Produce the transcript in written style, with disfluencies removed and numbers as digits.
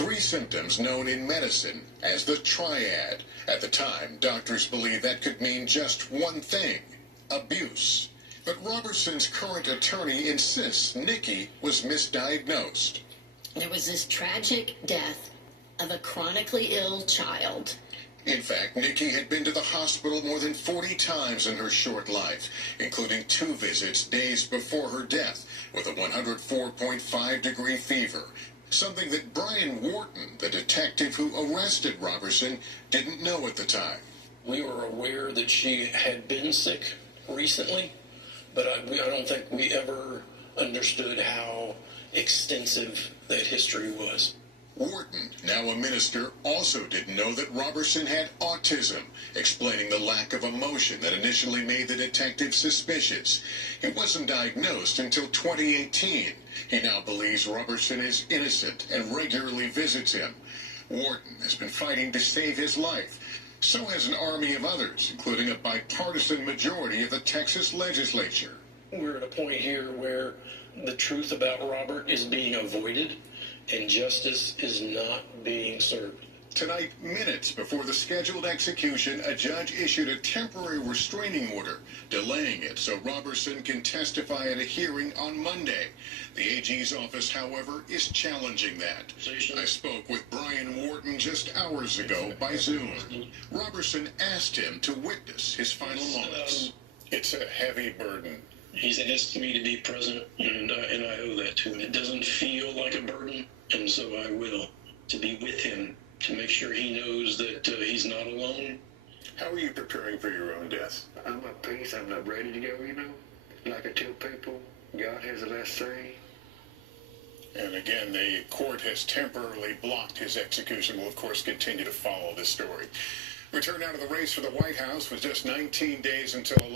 three symptoms known in medicine as the triad. At the time, doctors believed that could mean just one thing: abuse. But Roberson's current attorney insists Nikki was misdiagnosed. There was this tragic death of a chronically ill child. In fact, Nikki had been to the hospital more than 40 times in her short life, including 2 visits days before her death with a 104.5-degree fever. Something that Brian Wharton, the detective who arrested Roberson, didn't know at the time. We were aware that she had been sick recently, but I don't think we ever understood how extensive that history was. Wharton, now a minister, also didn't know that Roberson had autism, explaining the lack of emotion that initially made the detective suspicious. He wasn't diagnosed until 2018. He now believes Roberson is innocent and regularly visits him. Wharton has been fighting to save his life. So has an army of others, including a bipartisan majority of the Texas legislature. We're at a point here where the truth about Robert is being avoided and justice is not being served. Tonight, minutes before the scheduled execution, a judge issued a temporary restraining order, delaying it so Roberson can testify at a hearing on Monday. The AG's office, however, is challenging that. I spoke with Brian Wharton just hours ago by Zoom. Roberson asked him to witness his final moments. It's a heavy burden. He's asked me to be present, and I owe that to him. It doesn't feel like a burden, and so I will, to be with him, to make sure he knows that he's not alone. How are you preparing for your own death? I'm at peace. I'm not ready to go, Like I tell people, God has the last say. And again, the court has temporarily blocked his execution. We'll, of course, continue to follow this story. We turn now to the race for the White House with just 19 days until